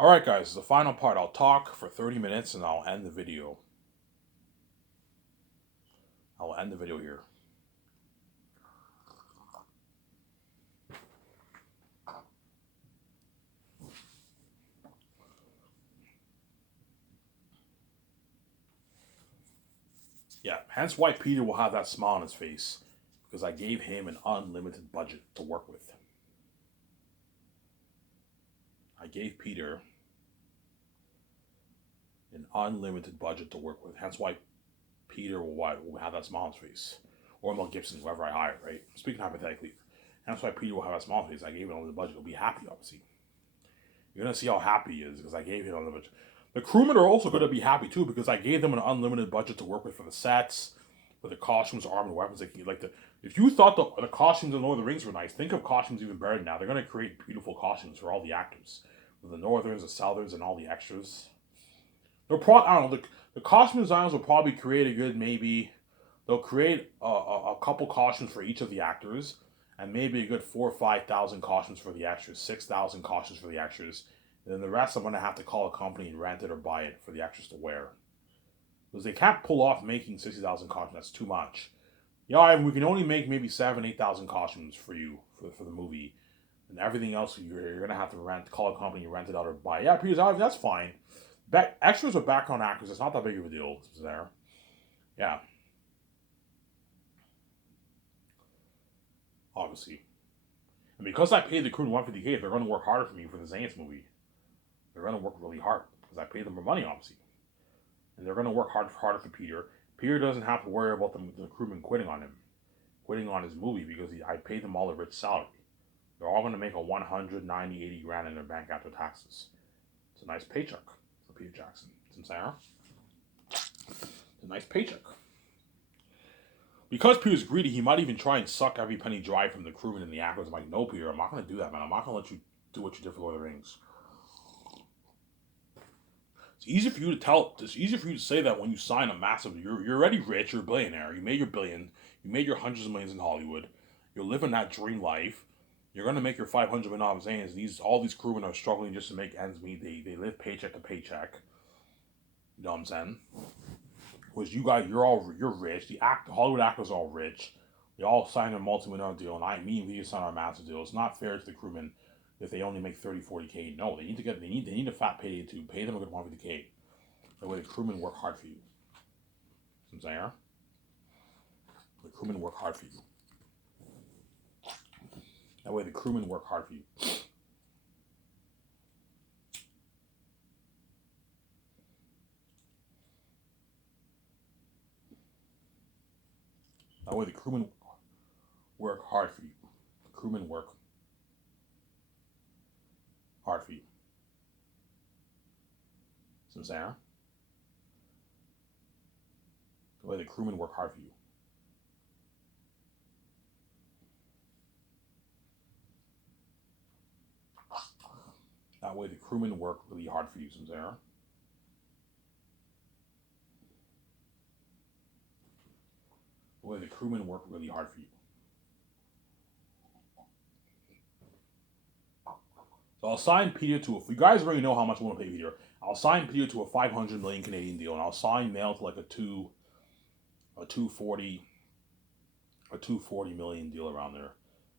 Alright guys, the final part. I'll talk for 30 minutes and I'll end the video. I'll end the video here. Yeah, hence why Peter will have that smile on his face. Because I gave him an unlimited budget to work with. I gave Peter an unlimited budget to work with. Hence why Peter will have that smile on his face. Or Mel Gibson, whoever I hire, right? Speaking hypothetically. Hence why Peter will have that smile on his face. I gave him an unlimited budget. He'll be happy, obviously. You're going to see how happy he is because I gave him an unlimited budget. The crewmen are also going to be happy too because I gave them an unlimited budget to work with for the sets, for the costumes, armor, and weapons. If you thought the costumes in Lord of the Rings were nice, think of costumes even better now. They're going to create beautiful costumes for all the actors, for the Northerns, the Southerns, and all the extras. I don't know. The costume designers will probably create a good maybe. They'll create a couple costumes for each of the actors, and maybe a good 4,000 or 5,000 costumes for the extras, 6,000 costumes for the extras. And then the rest I'm going to have to call a company and rent it or buy it for the extras to wear. Because they can't pull off making 60,000 costumes. That's too much. Yeah, we can only make maybe 7,000, 8,000 costumes for you for the movie. And everything else you're going to have to call a company, rent it out or buy it. Yeah, because that's fine. Extras or background actors, it's not that big of a deal. It's there. Yeah. Obviously. And because I paid the crew $150K, they're going to work harder for me for the Zanes movie. They're going to work really hard because I paid them more money, obviously. And they're going to work harder for Peter. Peter doesn't have to worry about the crewman quitting on him, quitting on his movie because I paid them all a rich salary. They're all going to make a 190, 80 grand in their bank after taxes. It's a nice paycheck for Peter Jackson. It's Sarah. It's a nice paycheck. Because Peter's greedy, he might even try and suck every penny dry from the crewman and the actors. I'm like, no, Peter, I'm not going to do that, man. I'm not going to let you do what you did for Lord of the Rings. It's easy for you to tell. It's easy for you to say that when you sign a massive. You're already rich. You're a billionaire. You made your billion. You made your hundreds of millions in Hollywood. You're living that dream life. You're gonna make your $500 million Zanes. All these crewmen are struggling just to make ends meet. They live paycheck to paycheck. You know what I'm saying? Which you guys, you're rich. The Hollywood actors are all rich. They all signed a multi-million deal, and we just signed our massive deal. It's not fair to the crewmen if they only make 30, 40K. No, they need a fat payday to pay them a good 150K. That way the crewmen work hard for you. You know what I'm saying? The crewmen work hard for you. That way the crewmen work hard for you. That way the crewmen work hard for you. The crewmen work hard for you. You know what I'm saying? The way the crewmen work hard for you. That way the crewmen work really hard for you. You know what I'm saying? The way the crewmen work really hard for you. So I'll sign Peter to if you guys already know how much I want to pay Peter. I'll sign Peter to a 500 million Canadian deal, and I'll sign Mel to like a 240 million deal around there.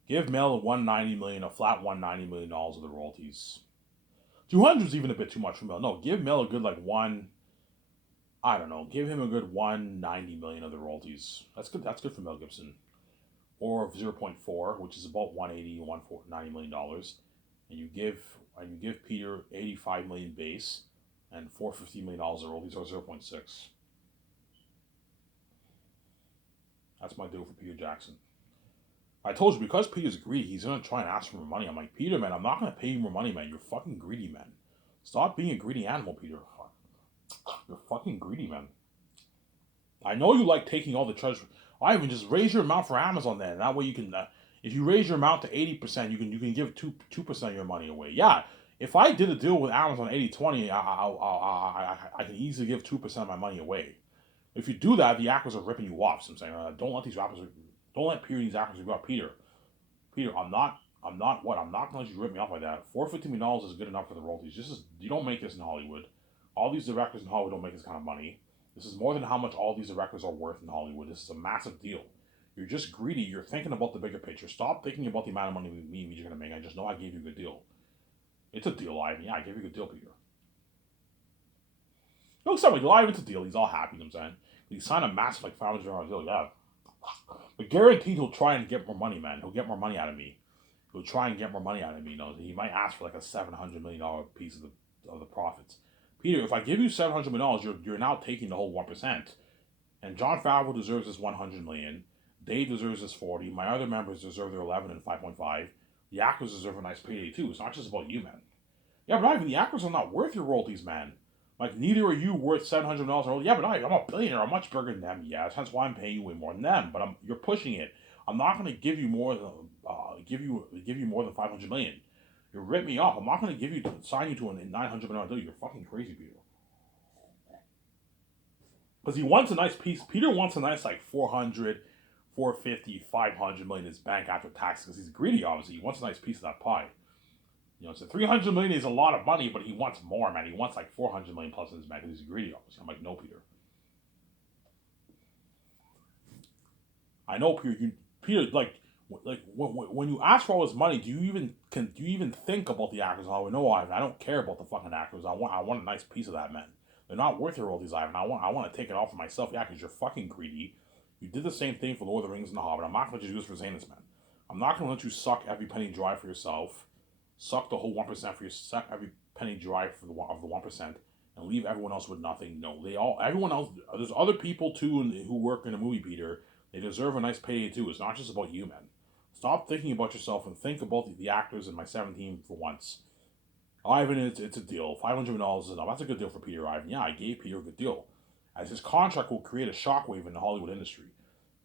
Give Mel a 190 million, a flat 190 million dollars of the royalties. 200 is even a bit too much for Mel. No, give Mel a good like I don't know, give him a good 190 million of the royalties. That's good. That's good for Mel Gibson. Or 0.4, which is about 180, 190 million dollars. And you give Peter 85 million base and $450 million of royalties, or 0.6. That's my deal for Peter Jackson. I told you, because Peter's greedy, he's gonna try and ask for more money. I'm like, Peter, man, I'm not gonna pay you more money, man. You're fucking greedy, man. Stop being a greedy animal, Peter. You're fucking greedy, man. I know you like taking all the treasure. I even just raise your amount for Amazon then. That way you can, if you raise your amount to 80%, you can give 2% of your money away. Yeah, if I did a deal with Amazon 80-20, I can easily give 2% of my money away. If you do that, the actors are ripping you off. So I'm saying, don't let Peter these actors rip you off. Peter, I'm not I'm not what? I'm not gonna let you rip me off like that. $450 is good enough for the royalties. You don't make this in Hollywood. All these directors in Hollywood don't make this kind of money. This is more than how much all these directors are worth in Hollywood. This is a massive deal. You're just greedy. You're thinking about the bigger picture. Stop thinking about the amount of money me and you're gonna make. I just know I gave you a good deal. It's a deal, Ivan. Yeah, I gave you a good deal, Peter. It looks like Ivan's a deal. He's all happy. You know what I'm saying? He signed a massive like $500 deal. Yeah, but guaranteed he'll try and get more money, man. He'll get more money out of me. He'll try and get more money out of me. You know, he might ask for like a $700 million piece of the profits. Peter, if I give you $700 million, you're now taking the whole 1%. And John Favreau deserves his $100 million. Dave deserves his 40. My other members deserve their 11 and 5.5. The actors deserve a nice payday too. It's not just about you, man. Yeah, but Ivan, the actors are not worth your royalties, man. Like, neither are you worth $700. Yeah, but I'm a billionaire. I'm much bigger than them. Yes, that's why I'm paying you way more than them. But you're pushing it. I'm not going to give you more than more than $500 million. You rip me off. I'm not going to sign you to a $900 million deal. You're fucking crazy, Peter. Because he wants a nice piece. Peter wants a nice like 400, 450, 500 million in his bank after taxes. Because he's greedy, obviously. He wants a nice piece of that pie. You know, so 300 million is a lot of money, but he wants more, man. He wants like 400 million plus in his bank because he's greedy, obviously. I'm like, no, Peter. I know, Peter. Peter, like when you ask for all this money, do you even think about the actors? Oh, no, Ivan, I don't care about the fucking actors. I want a nice piece of that, man. They're not worth your royalties, Ivan. I want to take it all for myself. Yeah, because you're fucking greedy. You did the same thing for Lord of the Rings and The Hobbit. I'm not going to let you do this for Zanes, man. I'm not going to let you suck every penny dry for yourself. Suck the whole 1% for you. Suck every penny dry for the 1%, and leave everyone else with nothing. No, everyone else. There's other people too who work in a movie, Peter. They deserve a nice payday too. It's not just about you, man. Stop thinking about yourself and think about the actors in my 17 for once. Ivan, it's a deal. $500 is enough. That's a good deal for Peter, Ivan. Yeah, I gave Peter a good deal, as his contract will create a shockwave in the Hollywood industry.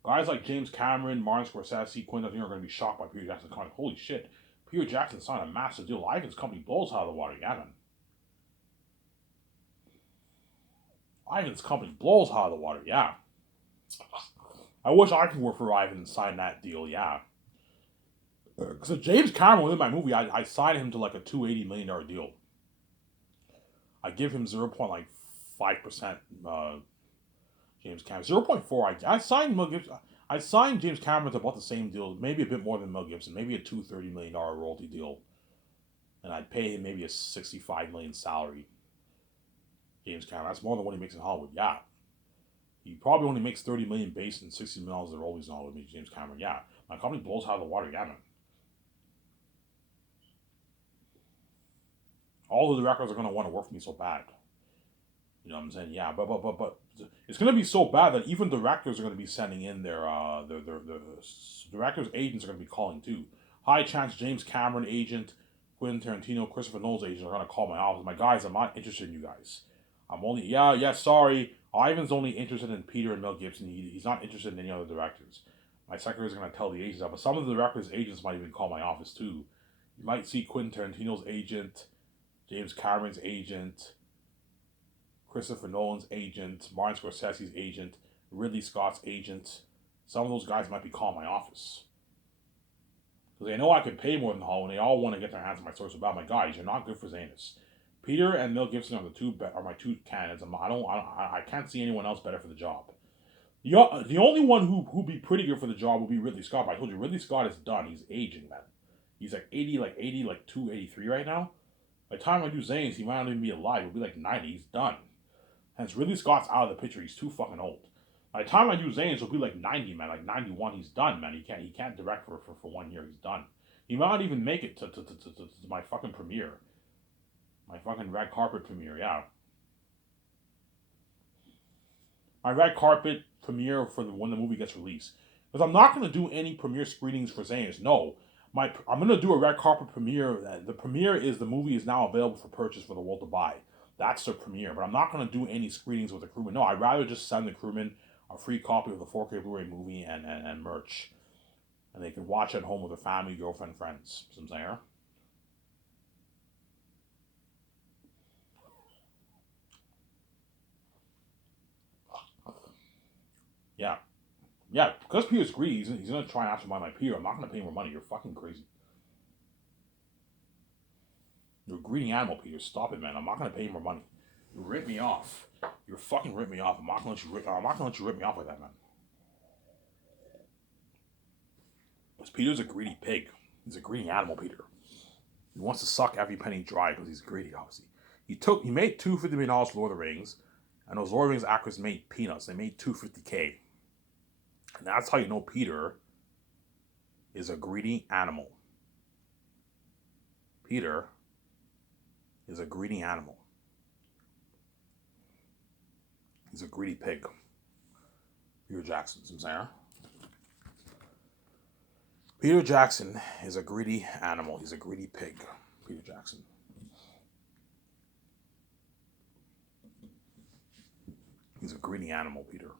Guys like James Cameron, Martin Scorsese, Quentin Tarantino are going to be shocked by Peter Jackson's contract. Holy shit. Peter Jackson signed a massive deal. Ivan's company blows out of the water. Yeah, man. Ivan's company blows out of the water. Yeah. I wish I could work for Ivan and sign that deal. Yeah. Because if James Cameron was in my movie, I signed him to like a $280 million deal. I give him 0.5%. James Cameron 0.4. I signed Mel Gibson. I signed James Cameron to about the same deal, maybe a bit more than Mel Gibson, maybe a $230 million royalty deal, and I'd pay him maybe a $65 million salary. James Cameron, that's more than what he makes in Hollywood. Yeah, he probably only makes $30 million base and $60 million of the royalties in Hollywood. James Cameron, yeah, my company blows out of the water. Yeah, man. All the directors are gonna want to work for me so bad. You know what I'm saying? Yeah, but it's gonna be so bad that even directors are gonna be sending in their directors' agents are gonna be calling too. High chance James Cameron agent, Quentin Tarantino, Christopher Nolan's agent are gonna call my office. My guys, I'm not interested in you guys. I'm only sorry. Ivan's only interested in Peter and Mel Gibson. He's not interested in any other directors. My secretary is gonna tell the agents that, but some of the directors' agents might even call my office too. You might see Quentin Tarantino's agent, James Cameron's agent, Christopher Nolan's agent, Martin Scorsese's agent, Ridley Scott's agent. Some of those guys might be calling my office. Because they know I can pay more than Hollywood, and they all want to get their hands on my source about my guys. You're not good for Zanes. Peter and Mel Gibson are my two candidates. I can't see anyone else better for the job. The only one who'd be pretty good for the job would be Ridley Scott. But I told you, Ridley Scott is done. He's aging, man. He's like 80, like 283 right now. By the time I do Zanes, he might not even be alive. He'll be like 90. He's done. Hence, Ridley Scott's out of the picture. He's too fucking old. By the time I do Zanes, he'll be like 90, man. Like 91, he's done, man. He can't direct for 1 year. He's done. He might not even make it to my fucking premiere. My fucking red carpet premiere, yeah. My red carpet premiere for when the movie gets released. Because I'm not going to do any premiere screenings for Zanes. No. I'm going to do a red carpet premiere. The premiere is the movie is now available for purchase for the world to buy. That's the premiere. But I'm not going to do any screenings with the crewman. No, I'd rather just send the crewman a free copy of the 4K Blu-ray movie and merch. And they can watch it at home with their family, girlfriend, friends. See what I'm saying? Yeah. Yeah, because Peter's greedy, he's going to try and ask me my Peter. I'm not going to pay more money. You're fucking crazy. greedy animal, Peter. Stop it, man. I'm not gonna pay you more money. You rip me off. You're fucking rip me off. I'm not gonna let you rip me off like that, man. Because Peter's a greedy pig. He's a greedy animal, Peter. He wants to suck every penny dry because he's greedy, obviously. He made $250 million for Lord of the Rings, and those Lord of the Rings actors made peanuts. They made $250K. And that's how you know Peter is a greedy animal. Peter is a greedy animal. He's a greedy pig. Peter Jackson, some saying. Peter Jackson is a greedy animal. He's a greedy pig. Peter Jackson. He's a greedy animal, Peter.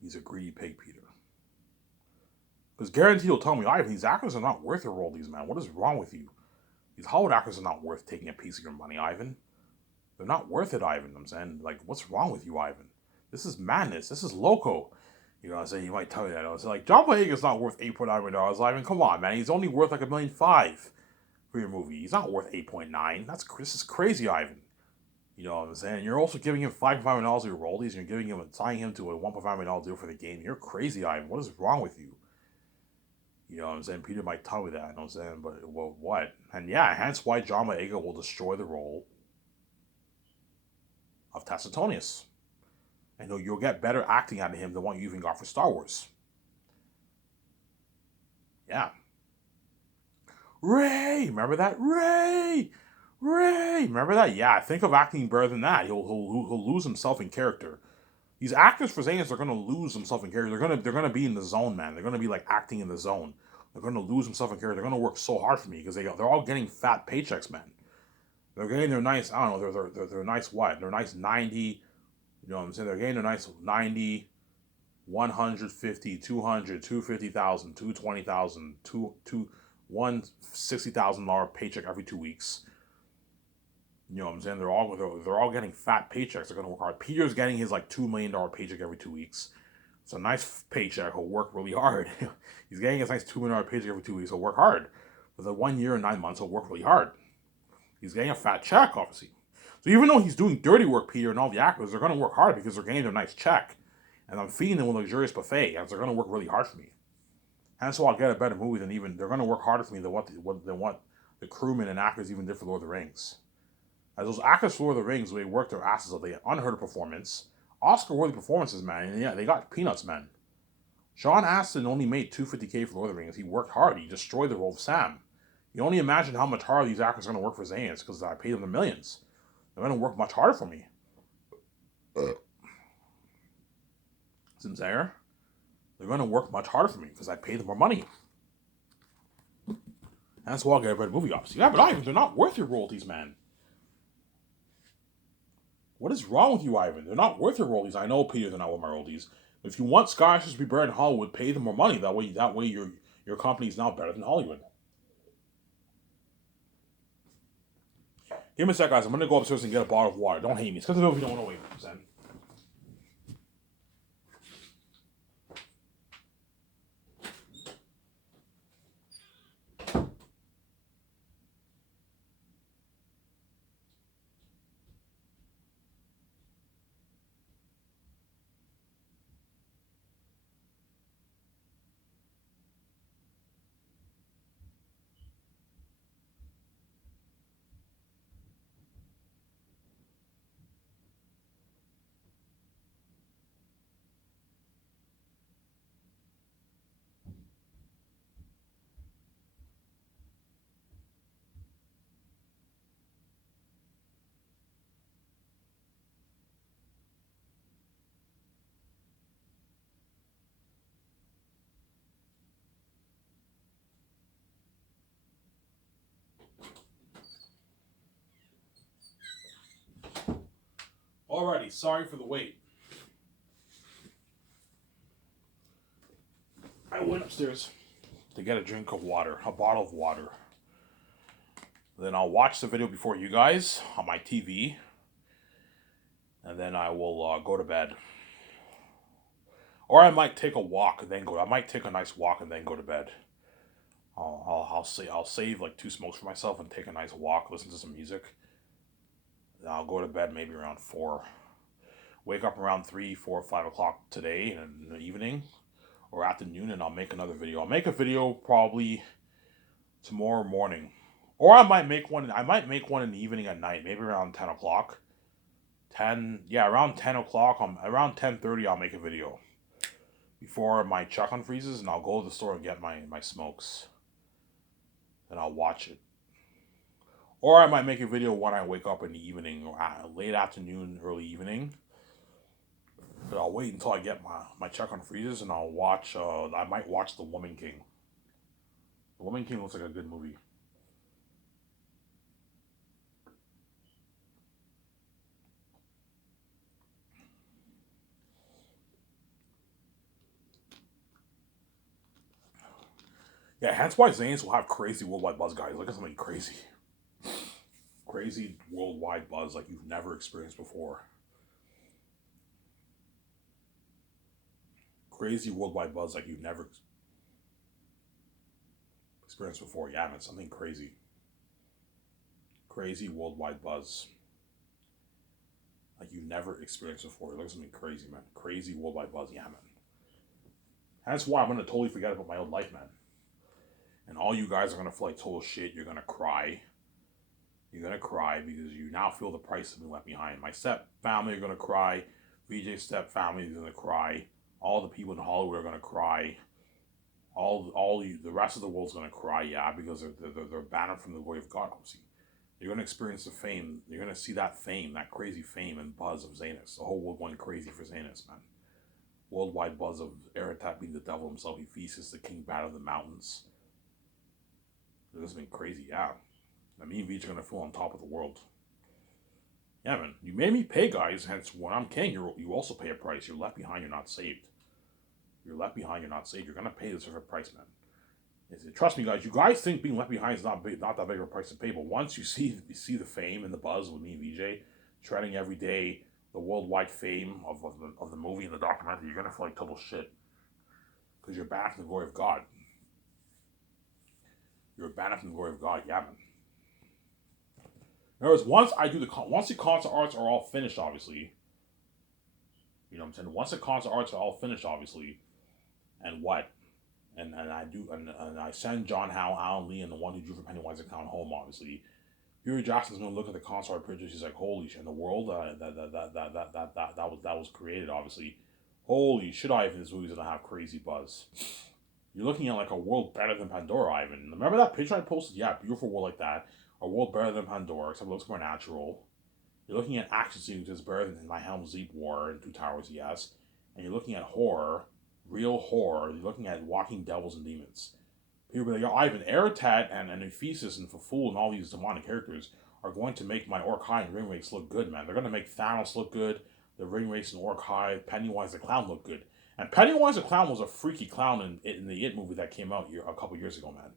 He's a greedy pig, Peter. Because guaranteed he'll tell me, Ivan, these actors are not worth your royalties, man. What is wrong with you? These Hollywood actors are not worth taking a piece of your money, Ivan. They're not worth it, Ivan. I'm saying, like, what's wrong with you, Ivan? This is madness. This is loco. You know what I'm saying? You might tell me that. I was like, John Boyega's not worth $8.9 million. Ivan, come on, man. He's only worth like $1.5 million for your movie. He's not worth 8.9. This is crazy, Ivan. You know what I'm saying? You're also giving him $5.5 million of your royalties, and you're tying him to a $1.5 million deal for the game. You're crazy, Ivan. What is wrong with you? You know what I'm saying? Peter might tell me that, you know what I'm saying? But, well, what? And yeah, hence why John Boyega will destroy the role of Tacitus. And you'll get better acting out of him than what you even got for Star Wars. Yeah. Ray! Remember that? Ray! Remember that? Yeah, think of acting better than that. He'll lose himself in character. These actors for Zanes are gonna lose themselves in character. They're gonna be in the zone, man. They're gonna be like acting in the zone. They're gonna lose themselves in character. They're gonna work so hard for me because they're all getting fat paychecks, man. They're getting their nice. I don't know. They're nice what? They're nice 90. You know what I'm saying? They're getting their nice 90, 150, 200, 250,000, 220,000, $160,000 paycheck every 2 weeks. You know what I'm saying? They're all getting fat paychecks. They're gonna work hard. Peter's getting his like $2 million paycheck every 2 weeks. It's a nice paycheck. He'll work really hard. He's getting his nice $2 million paycheck every 2 weeks. He'll work hard. For the 1 year and 9 months, he'll work really hard. He's getting a fat check, obviously. So even though he's doing dirty work, Peter and all the actors, they're gonna work hard because they're getting their nice check. And I'm feeding them a luxurious buffet, and they're gonna work really hard for me. Hence why I'll get a better movie than even they're gonna work harder for me than what the crewmen and actors even did for Lord of the Rings. As those actors for Lord of the Rings, they worked their asses off. They had unheard of performance, Oscar-worthy performances, man. And yeah, they got peanuts, man. Sean Astin only made $250K for Lord of the Rings. He worked hard. He destroyed the role of Sam. You only imagine how much harder these actors are going to work for Zanes because I paid them the millions. They're going to work much harder for me. Sincere? They're going to work much harder for me because I paid them more money. And that's why I'll get a better movie, obviously. Yeah, but they're not worth your royalties, man. What is wrong with you, Ivan? They're not worth your royalties. I know, Peter, they're not worth my royalties. If you want skyscrapers to be better in Hollywood, pay them more money. That way, your company is now better than Hollywood. Give me a sec, guys. I'm gonna go upstairs and get a bottle of water. Don't hate me. It's because I know if you don't want to wait. Then. Alrighty, sorry for the wait. I went upstairs to get a drink of water, a bottle of water. Then I'll watch the video before you guys on my TV. And then I will go to bed. Or I might take a walk and then go. I might take a nice walk and then go to bed. I'll save like 2 smokes for myself and take a nice walk, listen to some music. Then I'll go to bed maybe around 4. Wake up around 3, 4, 5 o'clock today in the evening or afternoon, and I'll make another video. I'll make a video probably tomorrow morning, or I might make one. I might make one in the evening at night, maybe around 10 o'clock. Around 10 o'clock. Around 10:30. I'll make a video before my chuck unfreezes, and I'll go to the store and get my smokes. Then I'll watch it. Or I might make a video when I wake up in the evening, or late afternoon, early evening. But I'll wait until I get my chuck unfreezes, and I'll watch. I might watch The Woman King. The Woman King looks like a good movie. Yeah, hence why Zanes will have crazy worldwide buzz, guys. Look at something crazy. Crazy worldwide buzz like you've never experienced before. Crazy worldwide buzz like you've never experienced before. Yeah, man, something crazy. Crazy worldwide buzz like you've never experienced before. Look at something crazy, man. Crazy worldwide buzz. Yeah, man. That's why I'm going to totally forget about my old life, man. And all you guys are going to feel like total shit. You're going to cry. You're going to cry because you now feel the price of being left behind. My step family are going to cry. VJ's step family is going to cry. All the people in Hollywood are going to cry. The rest of the world's going to cry, yeah, because they're banned from the glory of God, obviously. You're going to experience the fame. You're going to see that fame, that crazy fame and buzz of Zanes. The whole world going crazy for Zanes, man. Worldwide buzz of Aratat being the devil himself. Ephesus, the king bad of the mountains. This has been crazy, yeah. I mean, VJ are going to feel on top of the world. Yeah, man. You made me pay, guys. Hence, when I'm king, you also pay a price. You're left behind. You're not saved. You're left behind. You're not saved. You're going to pay this price, man. Trust me, guys. You guys think being left behind is not that big of a price to pay, but once you see the fame and the buzz with me and VJ, treading every day, the worldwide fame of the movie and the documentary, you're going to feel like total shit. Because you're back in the glory of God. You're back in the glory of God, yeah, man. In other words, once the concert arts are all finished, obviously, you know what I'm saying? Once the concert arts are all finished, obviously, and what? And I send John Howe, Alan Lee, and the one who drew for Pennywise the Clown home, obviously. Fury Jackson's gonna look at the concert art pictures. He's like, "Holy shit!" In the world that was created, obviously. Holy shit, Ivan! This movie's gonna have crazy buzz. You're looking at like a world better than Pandora, Ivan. Remember that picture I posted? Yeah, beautiful world like that. A world better than Pandora, except it looks more natural. You're looking at action sequences better than My Helm's Deep War and Two Towers, yes. And you're looking at horror, real horror. You're looking at walking devils and demons. People like, Ivan, Aratat and Ephesus and Faful and all these demonic characters are going to make my Orkai and Ring Race look good, man. They're going to make Thanos look good, the Ring Race and Orkai, Pennywise the Clown look good. And Pennywise the Clown was a freaky clown in the It movie that came out a couple years ago, man.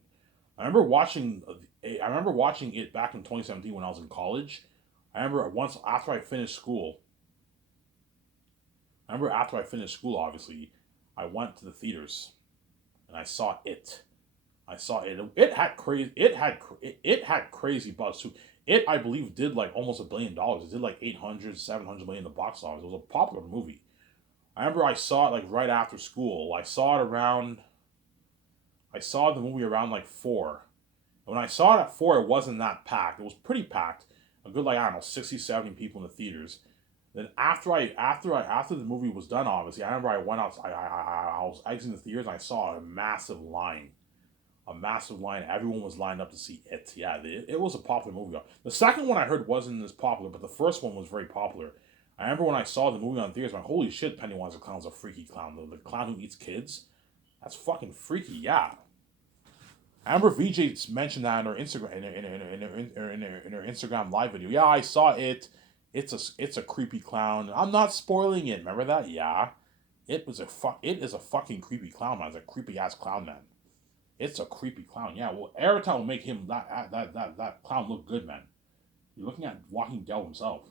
I remember watching it back in 2017 when I was in college. I remember after I finished school, obviously, I went to the theaters and I saw it. It had crazy buzz too. It, I believe, did like almost $1 billion. It did like 800, 700 million in the box office. It was a popular movie. I remember I saw it like right after school. I saw the movie around like 4. And when I saw it at 4, it wasn't that packed. It was pretty packed. A good, like, I don't know, 60, 70 people in the theaters. Then after the movie was done, obviously, I remember I went out, I was exiting the theaters and I saw a massive line. Everyone was lined up to see it. Yeah, it was a popular movie. The second one I heard wasn't as popular, but the first one was very popular. I remember when I saw the movie on theaters, I'm like, holy shit, Pennywise the Clown's a freaky clown. The clown who eats kids? That's fucking freaky, yeah. I remember VJ mentioned that in her Instagram in her Instagram live video. Yeah, I saw it. It's a creepy clown. I'm not spoiling it. Remember that? Yeah. It is a fucking creepy clown, man. It's a creepy ass clown, man. It's a creepy clown. Yeah, well, Airtown will make him that clown look good, man. You're looking at Walking Devil himself.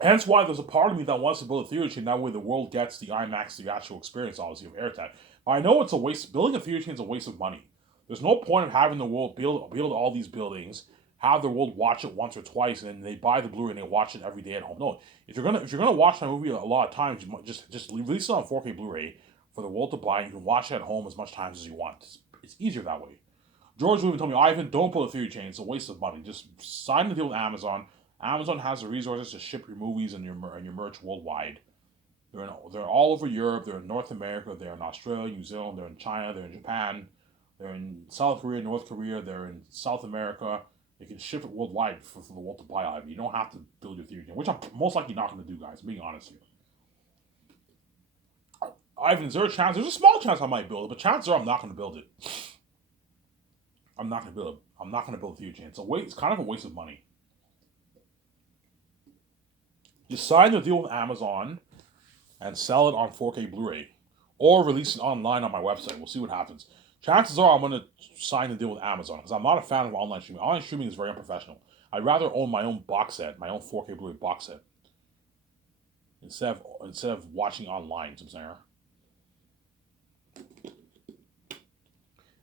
Hence why there's a part of me that wants to build a theater chain. That way the world gets the IMAX theatrical experience, obviously, of Airtag. I know it's a waste. Building a theater chain is a waste of money. There's no point of having the world build all these buildings, have the world watch it once or twice, and then they buy the Blu-ray and they watch it every day at home. No, if you're gonna watch my movie a lot of times, you just release it on 4K Blu-ray for the world to buy, and you can watch it at home as much times as you want. It's easier that way. George Lucas told me, Ivan, don't build a theater chain. It's a waste of money. Just sign the deal with Amazon. Amazon has the resources to ship your movies and your merch worldwide. They're all over Europe. They're in North America. They're in Australia, New Zealand. They're in China. They're in Japan. They're in South Korea, North Korea. They're in South America. They can ship it worldwide for the world to buy out. You don't have to build your theater chain, which I'm most likely not going to do, guys. Being honest here. Ivan, is there a chance? There's a small chance I might build it, but chances are I'm not going to build it. I'm not going to build it. I'm not going to build a theater chain. It's kind of a waste of money. You sign the deal with Amazon and sell it on 4K Blu-ray, or release it online on my website. We'll see what happens. Chances are I'm going to sign the deal with Amazon because I'm not a fan of online streaming. Online streaming is very unprofessional. I'd rather own my own box set, my own 4K Blu-ray box set, instead of watching online.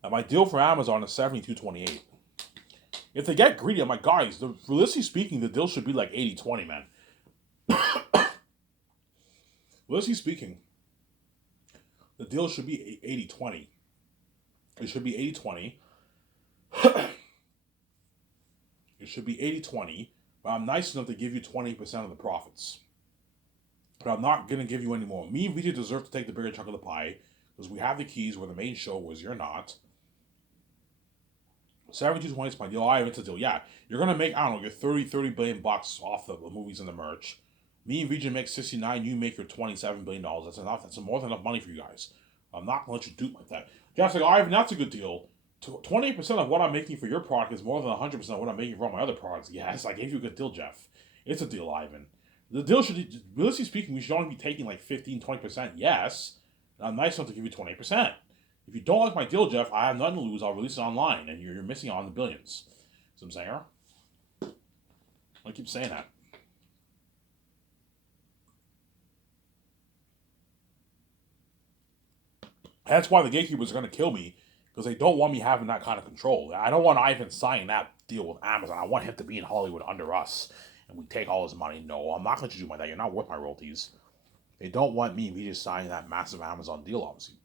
And my deal for Amazon is $72.28. If they get greedy, I'm like, guys, realistically speaking, the deal should be like 80-20, man. Realistically speaking, the deal should be 80-20. It should be 80-20. It should be 80-20, but I'm nice enough to give you 20% of the profits. But I'm not going to give you any more. Me and Vijay deserve to take the bigger chunk of the pie because we have the keys. We're the main show, whereas you're not. 72.20 is my deal. I have it's a deal. Yeah, you're going to make, I don't know, your 30 billion bucks off the movies and the merch. Me and Vijay make 69, you make your $27 billion. That's enough. That's more than enough money for you guys. I'm not going to let you dupe like that. Jeff's like, Ivan, that's a good deal. 28% of what I'm making for your product is more than 100% of what I'm making for all my other products. Yes, I gave you a good deal, Jeff. It's a deal, Ivan. The deal should, realistically speaking, we should only be taking like 15-20%. Yes, I'm nice enough to give you 28%. If you don't like my deal, Jeff, I have nothing to lose. I'll release it online, and you're missing out on the billions. See what I'm saying? I keep saying that. That's why the gatekeepers are going to kill me, because they don't want me having that kind of control. I don't want Ivan signing that deal with Amazon. I want him to be in Hollywood under us, and we take all his money. No, I'm not going to do like that. You're not worth my royalties. They don't want me just signing that massive Amazon deal, obviously.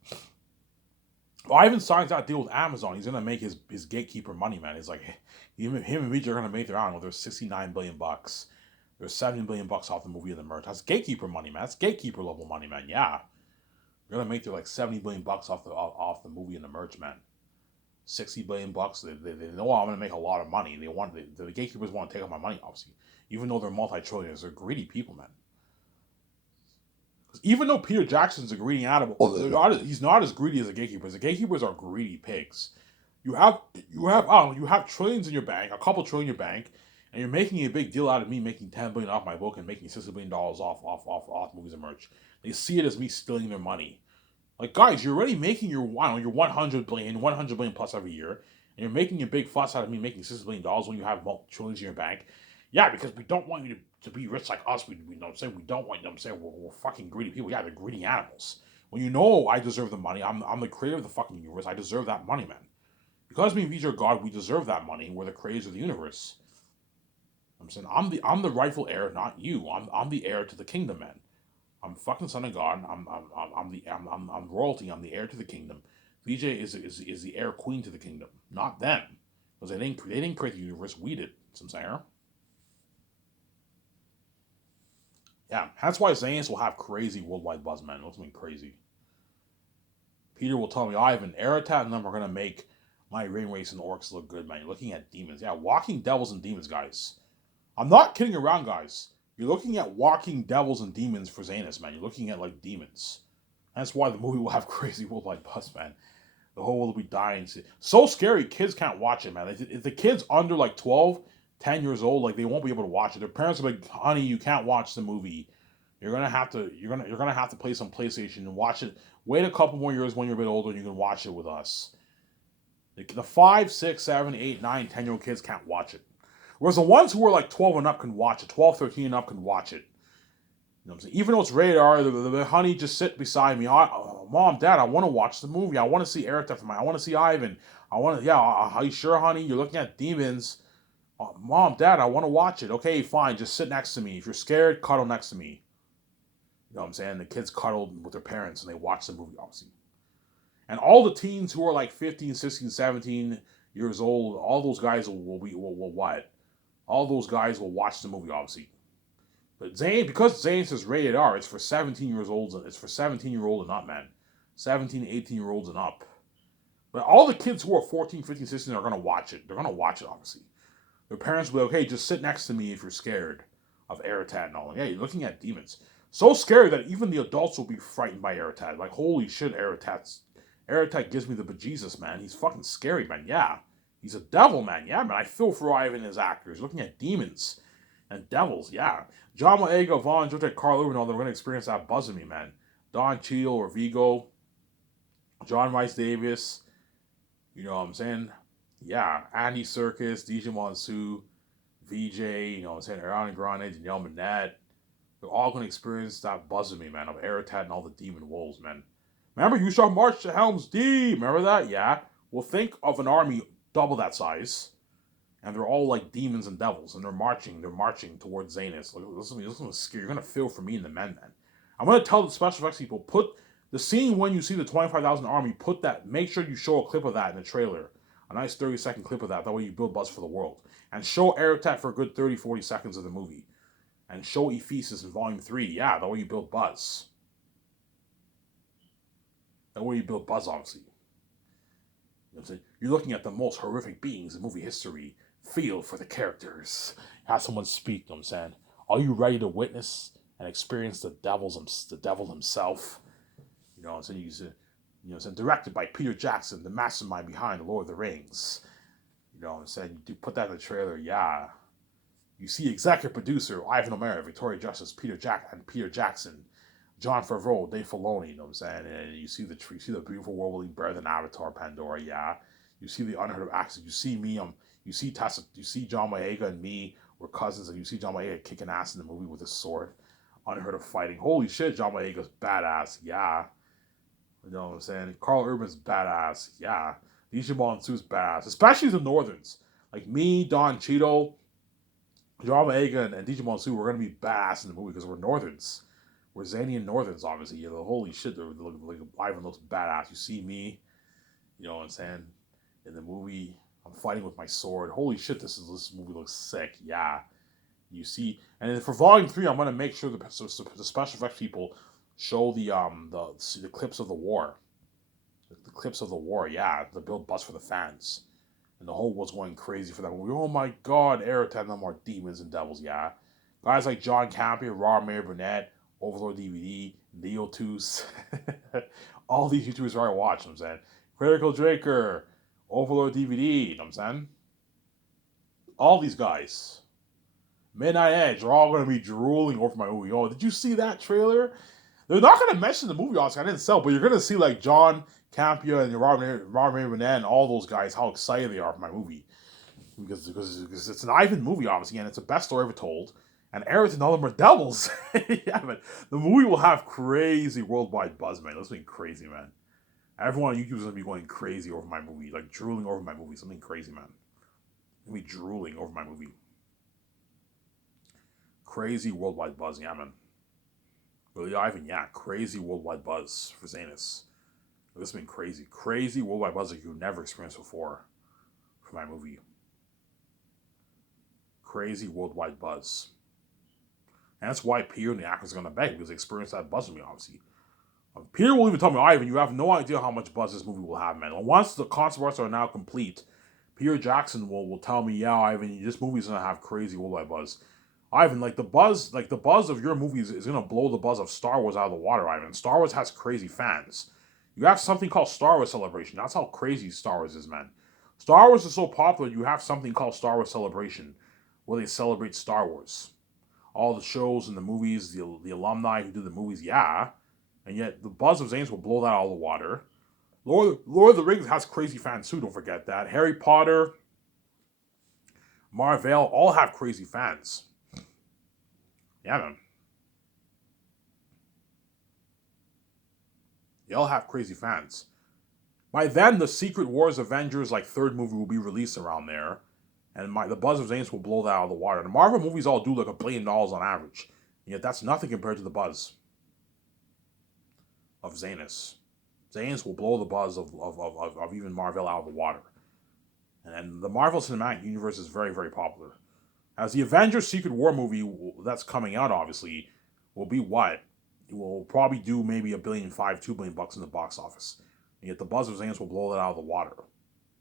If Ivan signs that deal with Amazon, he's going to make his gatekeeper money, man. It's like, him and Vijay are going to make their own. There's $69 billion. There's $7 billion off the movie and the merch. That's gatekeeper money, man. That's gatekeeper level money, man. Yeah. They're gonna make their like $70 billion off the movie and the merch, man. $60 billion. They know I'm gonna make a lot of money. The gatekeepers want to take out my money, obviously. Even though they're multi-trillionaires, they're greedy people, man. Because even though Peter Jackson's a greedy animal, he's not as greedy as the gatekeepers. The gatekeepers are greedy pigs. You have trillions in your bank, a couple trillion in your bank, and you're making a big deal out of me making $10 billion off my book and making $60 billion off movies and merch. They see it as me stealing their money. Like, guys, you're already making your 100 billion plus every year, and you're making a big fuss out of me making $60 billion when you have trillions in your bank. Yeah, because we don't want you to be rich like us. We know what I'm saying. We don't want, you know what I'm saying, we're fucking greedy people. Yeah, they're greedy animals. When you know I deserve the money, I'm the creator of the fucking universe. I deserve that money, man. Because me and Vijay are God, we deserve that money. We're the creators of the universe. I'm saying I'm the rightful heir, not you. I'm the heir to the kingdom, man. I'm fucking son of God. I'm royalty. I'm the heir to the kingdom. Vijay is the heir queen to the kingdom, not them, because they didn't create the universe. We did. See what I'm saying? Yeah, that's why Zanes will have crazy worldwide buzz, man. It's something crazy. Peter will tell me, Ivan, Aratat and them are gonna make my ring race and orcs look good, man. You're looking at demons. Yeah, walking devils and demons, guys. I'm not kidding around, guys. You're looking at walking devils and demons for Zanes, man. You're looking at, like, demons. That's why the movie will have crazy worldwide buzz, man. The whole world will be dying. So scary, kids can't watch it, man. If the kids under, like, 12, 10 years old, like, they won't be able to watch it. Their parents will be like, honey, you can't watch the movie. You're gonna have to play some PlayStation and watch it. Wait a couple more years when you're a bit older and you can watch it with us. The 5, 6, 7, 8, 9, 10-year-old kids can't watch it. Whereas the ones who are like 12 and up can watch it. 12, 13 and up can watch it. You know what I'm saying? Even though it's rated R, the honey just sit beside me. Mom, Dad, I want to watch the movie. I want to see Eric. I want to see Ivan. I want to. Yeah, are you sure, honey? You're looking at demons. Mom, Dad, I want to watch it. Okay, fine. Just sit next to me. If you're scared, cuddle next to me. You know what I'm saying? The kids cuddled with their parents and they watched the movie, obviously. And all the teens who are like 15, 16, 17 years old, all those guys will what? All those guys will watch the movie, obviously. But because Zanes is rated R, it's for 17 years old. It's for 17-year-old and up, man. 17, 18-year-olds and up. But all the kids who are 14, 15, 16 are going to watch it. They're going to watch it, obviously. Their parents will be like, hey, just sit next to me if you're scared of Aratat and all. Yeah, you're looking at demons. So scary that even the adults will be frightened by Aratat. Like, holy shit, Aratat gives me the bejesus, man. He's fucking scary, man. Yeah. He's a devil, man. Yeah, man. I feel for Ivan and his actors. Looking at demons and devils, yeah. John Boyega, Vaughn, George, Carl Urban, they're going to experience that buzz in me, man. Don Cheadle or Vigo, John Rice Davis, you know what I'm saying? Yeah, Andy Serkis, DJ Monsu, VJ, you know what I'm saying? Ariana Grande, Danielle Minette. They're all going to experience that buzz in me, man, of Aratat and all the demon wolves, man. Remember, you shall march to Helm's Deep. Remember that? Yeah. Well, think of an army double that size. And they're all like demons and devils, and they're marching towards Zanes. Listen, you're gonna feel for me and the men, man. I'm gonna tell the special effects people, put the scene when you see the 25,000 army, make sure you show a clip of that in the trailer. A nice 30-second clip of that. That way you build buzz for the world. And show Aratat for a good 30, 40 seconds of the movie. And show Ephesus in Volume 3. Yeah, that way you build buzz. That way you build buzz, obviously. You know what I'm saying? You're looking at the most horrific beings in movie history. Feel for the characters. Have someone speak, you know what I'm saying? Are you ready to witness and experience the devil himself? You know what I'm saying? Directed by Peter Jackson, the mastermind behind The Lord of the Rings. You know what I'm saying? You do put that in the trailer, yeah. You see executive producer Ivan O'Mara, Victoria Justice, Peter Jackson, John Favreau, Dave Filoni, you know what I'm saying? And you see the beautiful world will be better than Avatar, Pandora, yeah. You see the unheard of accents. You see me, you see Tessa, you see John Boyega and me, we're cousins, and you see John Boyega kicking ass in the movie with his sword. Unheard of fighting. Holy shit, John Boyega's badass, yeah. You know what I'm saying? Carl Urban's badass, yeah. Nisha Monsu's badass, especially the Northerns. Like me, Don Cheadle, John Boyega, and DJ Monsu, we're going to be badass in the movie because we're Northerns. We're Zanian Northerns, obviously. You know, holy shit, Ivan looks badass. You see me, you know what I'm saying? In the movie, I'm fighting with my sword. Holy shit, this movie looks sick. Yeah. You see, and then for Volume 3, I'm going to make sure the special effects people show the clips of the war. The clips of the war, yeah, to build buzz for the fans. And the whole world's going crazy for that movie. Oh my god, Aratat, no more demons and devils, yeah. Guys like John Campion, Rob Mayer Burnett, Overlord DVD, Neotus, all these YouTubers are already watching, you know what I'm saying? Critical Drinker, Overlord DVD, you know what I'm saying? All these guys. Midnight Edge are all going to be drooling over my movie. Oh, did you see that trailer? They're not going to mention the movie, Oscar. I didn't sell, but you're going to see like John Campia and Robert Burnett and all those guys, how excited they are for my movie. Because it's an Ivan movie, obviously, and it's the best story ever told. And Aerith and all of them are devils. Yeah, man. The movie will have crazy worldwide buzz, man. It's going to be crazy, man. Everyone on YouTube is going to be going crazy over my movie. Like, drooling over my movie. Something crazy, man. Going to be drooling over my movie. Crazy worldwide buzz, yeah, man. Really, Ivan, yeah. Crazy worldwide buzz for Zanes. This has been crazy. Crazy worldwide buzz like you've never experienced before for my movie. Crazy worldwide buzz. And that's why Peter and the actors are going to beg, because they experienced that buzz with me, obviously. Peter will even tell me, Ivan, you have no idea how much buzz this movie will have, man. Once the concept arts are now complete, Peter Jackson will tell me, yeah, Ivan, this movie's going to have crazy worldwide buzz. Ivan, the buzz of your movies is going to blow the buzz of Star Wars out of the water, Ivan. Star Wars has crazy fans. You have something called Star Wars Celebration. That's how crazy Star Wars is, man. Star Wars is so popular, you have something called Star Wars Celebration, where they celebrate Star Wars. All the shows and the movies, the alumni who do the movies, yeah. And yet, the buzz of Zanes will blow that out of the water. Lord of the Rings has crazy fans too, don't forget that. Harry Potter, Marvel, all have crazy fans. Yeah, man. They'll have crazy fans. By then, the Secret Wars Avengers like third movie will be released around there, and the buzz of Zanes will blow that out of the water. The Marvel movies all do like $1 billion on average, and yet that's nothing compared to the buzz of Zanes. Zanes will blow the buzz of even Marvel out of the water. And the Marvel Cinematic Universe is very, very popular. As the Avengers Secret War movie that's coming out, obviously, will be what? It will probably do maybe $1.5 billion, $2 billion in the box office. And yet the buzz of Zanes will blow that out of the water.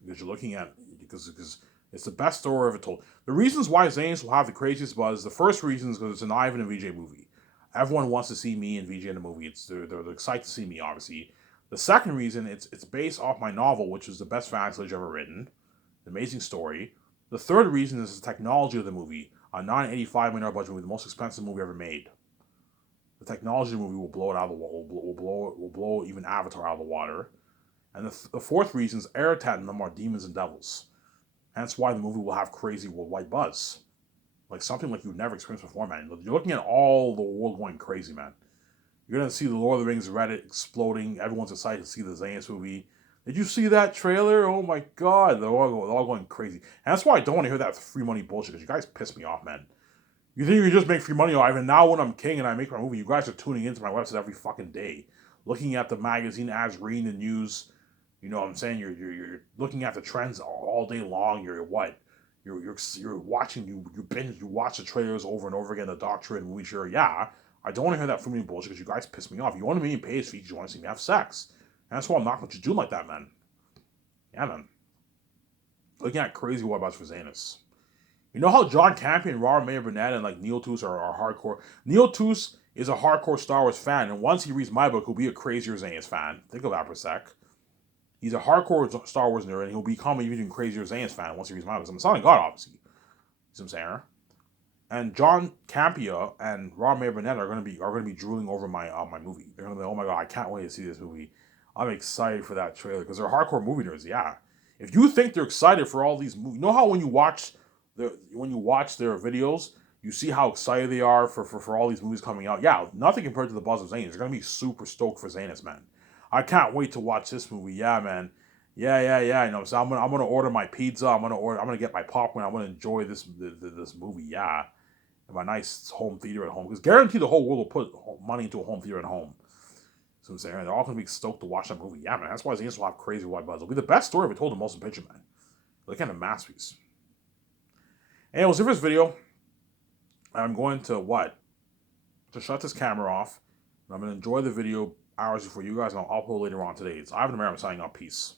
Because you're looking at, because it's the best story ever told. The reasons why Zanes will have the craziest buzz, the first reason is because it's an Ivan and VJ movie. Everyone wants to see me and VJ in the movie. They're excited to see me, obviously. The second reason, it's based off my novel, which is the best fantasy ever written. Amazing story. The third reason is the technology of the movie. A $985 million budget movie, the most expensive movie ever made. The technology of the movie will blow it out of the will blow even Avatar out of the water. And the fourth reason is Aratat and them are demons and devils. Hence why the movie will have crazy worldwide buzz. Like something like you've never experienced before, man. You're looking at all the world going crazy, man. You're gonna see the Lord of the Rings Reddit exploding. Everyone's excited to see the Zanes movie. Did you see that trailer? Oh my god, they're all going crazy. And that's why I don't want to hear that free money bullshit, because you guys piss me off, man. You think you can just make free money live, and now when I'm king and I make my movie, you guys are tuning into my website every fucking day. Looking at the magazine ads, reading the news. You know what I'm saying? You're looking at the trends all day long. You're what? You're watching, you watch the trailers over and over again, the Doctor and movie sure, yeah. I don't want to hear that free money bullshit because you guys piss me off. You want to be in page features, you want to see me have sex. And that's why I'm not going to do like that, man. Yeah, man. Looking at crazy websites for Zanes. You know how John Campion, Robert Mayer Burnett, and like Neil Toos are hardcore. Neil Toos is a hardcore Star Wars fan, and once he reads my book, he'll be a crazier Zanes fan. Think of that for a sec. He's a hardcore Star Wars nerd, and he'll become an even crazier Zanes fan once he reads my book. I'm a son of God, obviously. You see what I'm saying? And John Campia and Robert Mayer Burnett are gonna be drooling over my movie. They're gonna be, oh my god, I can't wait to see this movie. I'm excited for that trailer because they're hardcore movie nerds. Yeah, if you think they're excited for all these movies, you know how when you watch their videos, you see how excited they are for all these movies coming out. Yeah, nothing compared to the buzz of Zanes. They're gonna be super stoked for Zanes, man. I can't wait to watch this movie. Yeah, man. Yeah. You know, so I'm gonna order my pizza. I'm gonna get my popcorn. I'm gonna enjoy this movie. Yeah. My nice home theater at home. Because guaranteed the whole world will put money into a home theater at home. So I'm saying they're all going to be stoked to watch that movie. Yeah, man. That's why Zanes will have crazy wide buzz. It'll be the best story ever told in motion picture, man. Look at a masterpiece. Anyways, in this video, I'm going to to shut this camera off. And I'm going to enjoy the video hours before you guys, and I'll upload later on today. It's Ivan the Mayor. I'm signing out. Peace.